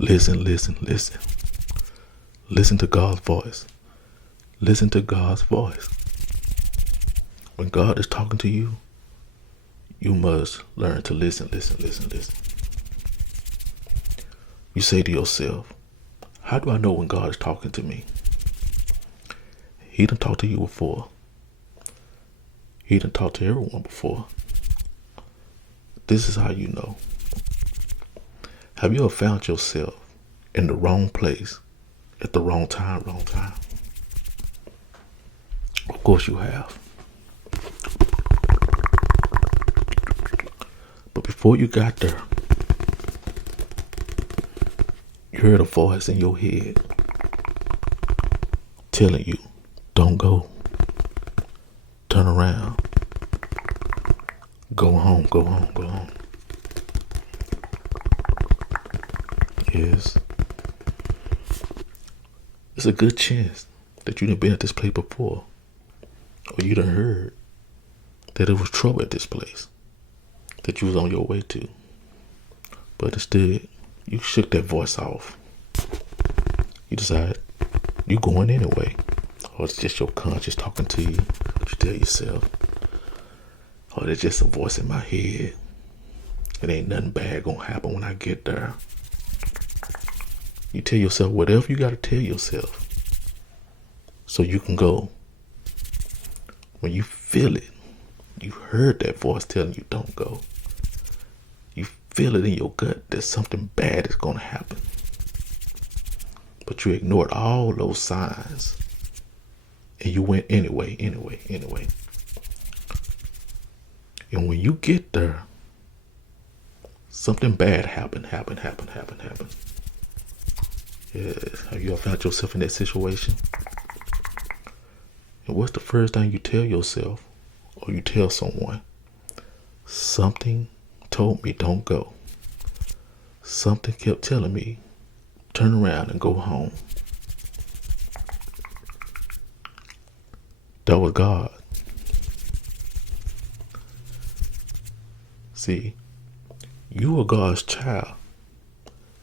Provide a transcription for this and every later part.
Listen, listen, listen. Listen to God's voice. Listen to God's voice. When God is talking to you, you must learn to listen, listen, listen, listen. You say to yourself, how do I know when God is talking to me? He done talked to you before. He done talked to everyone before. This is how you know. Have you ever found yourself in the wrong place at the wrong time, wrong time? Of course you have. But before you got there, you heard a voice in your head telling you, don't go. Turn around. Go home, go home, go home. Yes. It's a good chance that you done been at this place before. Or you done heard that it was trouble at this place that you was on your way to. But instead, you shook that voice off. You decided you going anyway. Or it's just your conscience talking to you. But you tell yourself, oh, there's just a voice in my head. It ain't nothing bad gonna happen when I get there. You tell yourself whatever you gotta tell yourself so you can go. When you feel it, you heard that voice telling you don't go. You feel it in your gut that something bad is gonna happen. But you ignored all those signs and you went anyway. And when you get there, something bad happened. Yes. Have you ever found yourself in that situation? And what's the first thing you tell yourself or you tell someone? Something told me don't go. Something kept telling me turn around and go home. That was God. See, you are God's child.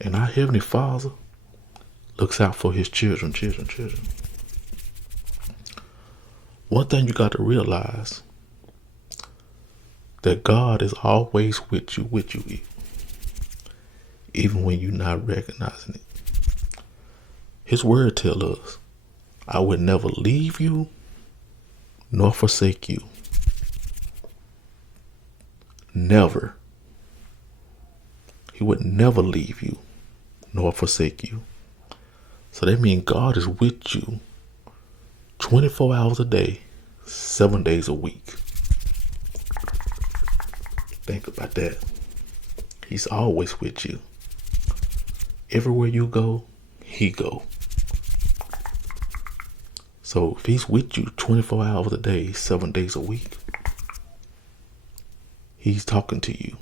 And our Heavenly Father looks out for his children. One thing you got to realize, that God is always with you, even when you're not recognizing it. His word tells us, I would never leave you nor forsake you. Never. He would never leave you nor forsake you. So that means God is with you 24 hours a day, 7 days a week. Think about that. He's always with you. Everywhere you go, he go. So if he's with you 24 hours a day, 7 days a week, he's talking to you.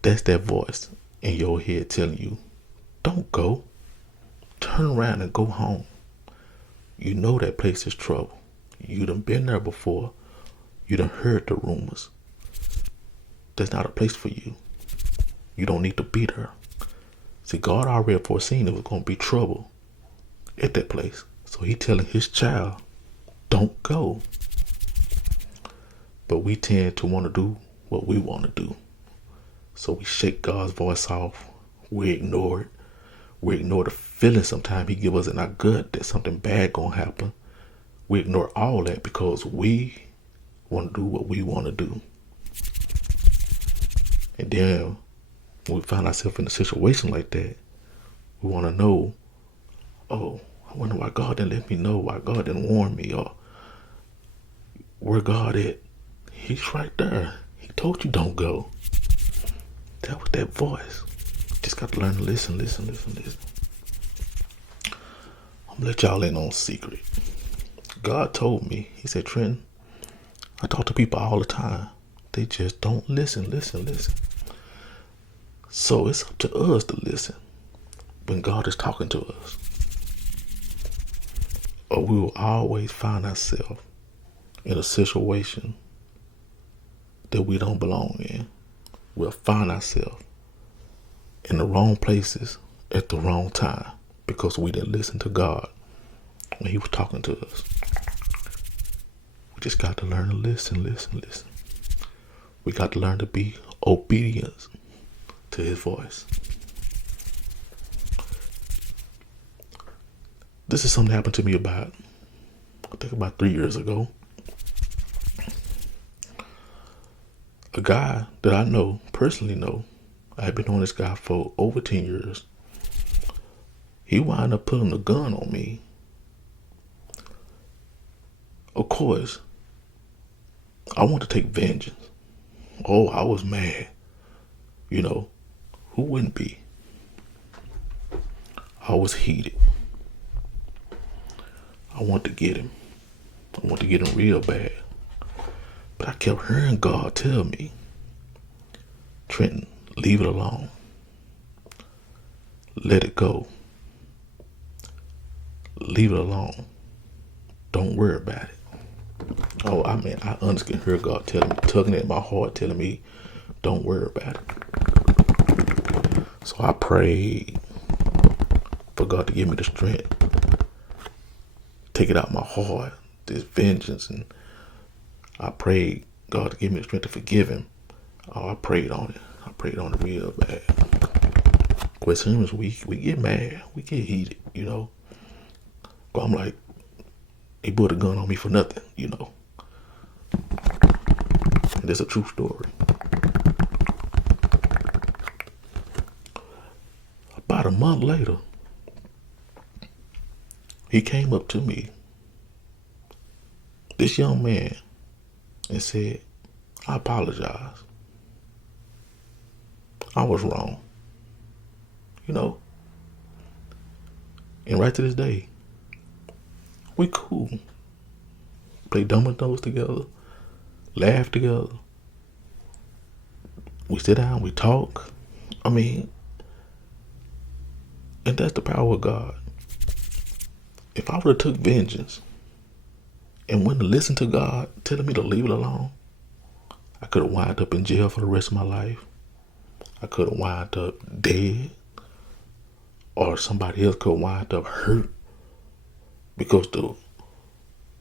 That's that voice in your head telling you, don't go. Turn around and go home. You know that place is trouble. You done been there before. You done heard the rumors. That's not a place for you. You don't need to be there. See, God already foreseen it was going to be trouble at that place. So he telling his child, don't go. But we tend to want to do what we want to do. So we shake God's voice off. We ignore it. We ignore the feeling sometimes he give us in our gut that something bad gonna happen. We ignore all that because we want to do what we want to do. And then when we find ourselves in a situation like that, we want to know, oh, I wonder why God didn't let me know, why God didn't warn me, or where God at? He's right there. He told you don't go. That was that voice. Just got to learn to listen. I'm gonna let y'all in on a secret. God told me, he said, Trenton, I talk to people all the time. They just don't listen. So it's up to us to listen when God is talking to us. Or we will always find ourselves in a situation that we don't belong in. We'll find ourselves in the wrong places at the wrong time because we didn't listen to God when he was talking to us. We just got to learn to listen. We got to learn to be obedient to his voice. This is something that happened to me about 3 years ago. A guy that I personally know, I had been on this guy for over 10 years. He wound up putting a gun on me. Of course, I want to take vengeance. Oh, I was mad. Who wouldn't be? I was heated. I want to get him. I want to get him real bad. But I kept hearing God tell me, Trenton, leave it alone. Let it go. Leave it alone. Don't worry about it. Oh, I honestly heard God telling me, tugging at my heart, telling me, don't worry about it. So I prayed for God to give me the strength. Take it out of my heart, this vengeance. And I prayed God to give me the strength to forgive him. Oh, I prayed on it. I prayed on it real bad. Of course, we get mad. We get heated, But I'm like, he put a gun on me for nothing, And that's a true story. About a month later, he came up to me, this young man, and said, I apologize. I was wrong. And right to this day, we cool. Play dominoes together, laugh together. We sit down, we talk. And that's the power of God. If I would have took vengeance and wouldn't have listened to God telling me to leave it alone, I could have wound up in jail for the rest of my life. I could have wound up dead, or somebody else could wind up hurt because the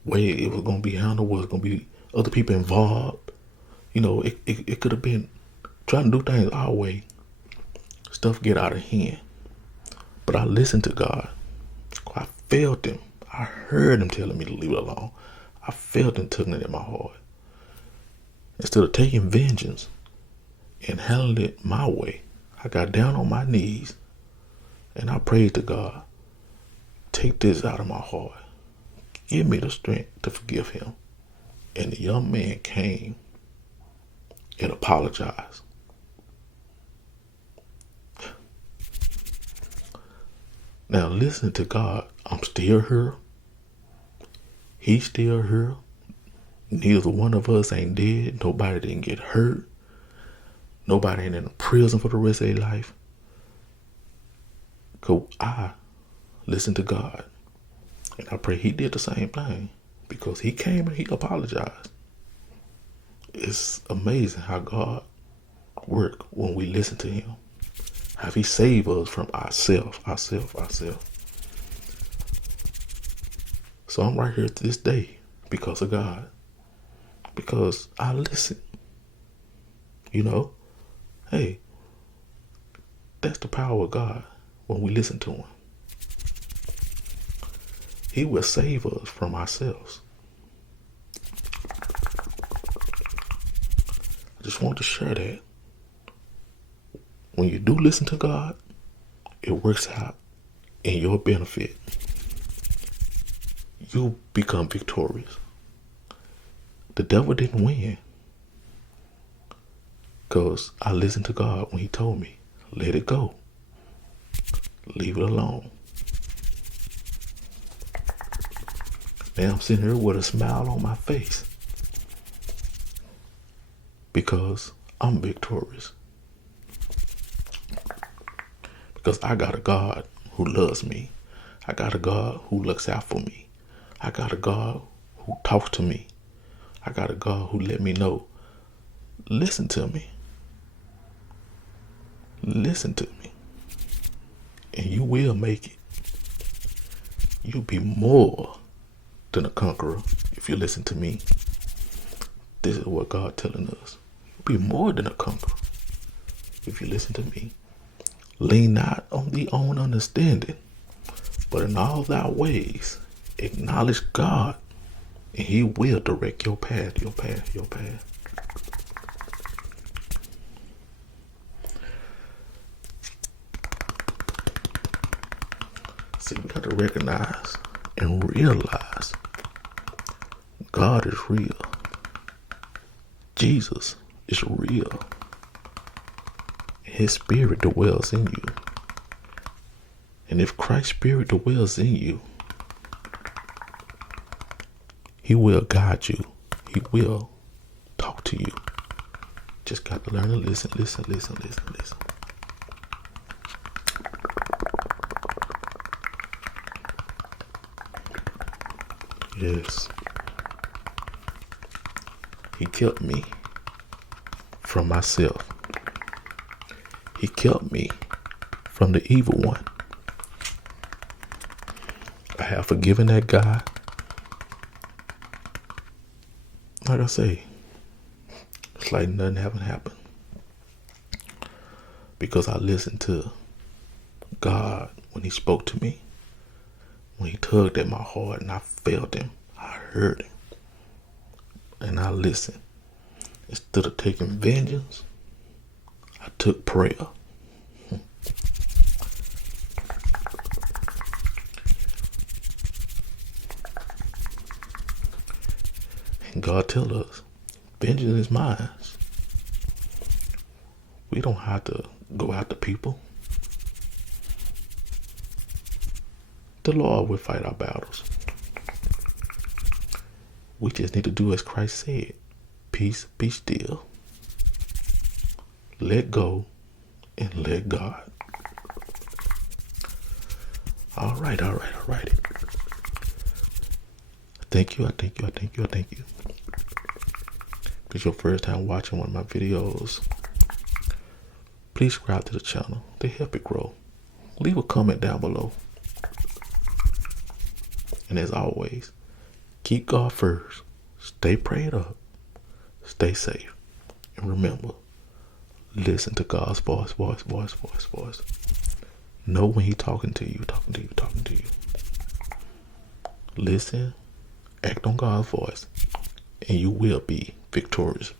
way it was going to be handled was going to be other people involved. It could have been trying to do things our way. Stuff get out of hand. But I listened to God. I felt him. I heard him telling me to leave it alone. I felt him tugging it in my heart. Instead of taking vengeance and handling it my way, I got down on my knees and I prayed to God, take this out of my heart. Give me the strength to forgive him. And the young man came and apologized. Now listening to God, I'm still here. He's still here. Neither one of us ain't dead. Nobody didn't get hurt. Nobody ain't in prison for the rest of their life. Because I listened to God. And I pray he did the same thing. Because he came and he apologized. It's amazing how God works when we listen to him. How he saved us from ourselves. So I'm right here to this day because of God. Because I listen. Hey, that's the power of God when we listen to him. He will save us from ourselves. I just want to share that. When you do listen to God, it works out in your benefit. You become victorious. The devil didn't win. Because I listened to God when he told me, let it go. Leave it alone. Now I'm sitting here with a smile on my face. Because I'm victorious. Because I got a God who loves me. I got a God who looks out for me. I got a God who talks to me. I got a God who let me know, listen to me. Listen to me. And you will make it. You'll be more than a conqueror if you listen to me. This is what God telling us. You'll be more than a conqueror if you listen to me. Lean not on thy own understanding, but in all thy ways acknowledge God, and he will direct your path, your path, your path. See, we got to recognize and realize God is real. Jesus is real. His spirit dwells in you. And if Christ's spirit dwells in you, he will guide you. He will talk to you. Just got to learn to listen, listen, listen, listen, listen. Yes. He kept me from myself. He kept me from the evil one. I have forgiven that guy. Like I say, it's like nothing haven't happened. Because I listened to God when he spoke to me. When he tugged at my heart and I felt him, I heard him. And I listened. Instead of taking vengeance, I took prayer. And God tells us, vengeance is mine. We don't have to go after people. The Lord will fight our battles. We just need to do as Christ said. Peace, be still. Let go and let God. All right. Thank you. If it's your first time watching one of my videos, please subscribe to the channel. They help it grow. Leave a comment down below. And as always, keep God first. Stay prayed up. Stay safe. And remember, listen to God's voice. Know when he's talking to you. Listen, act on God's voice, and you will be victorious.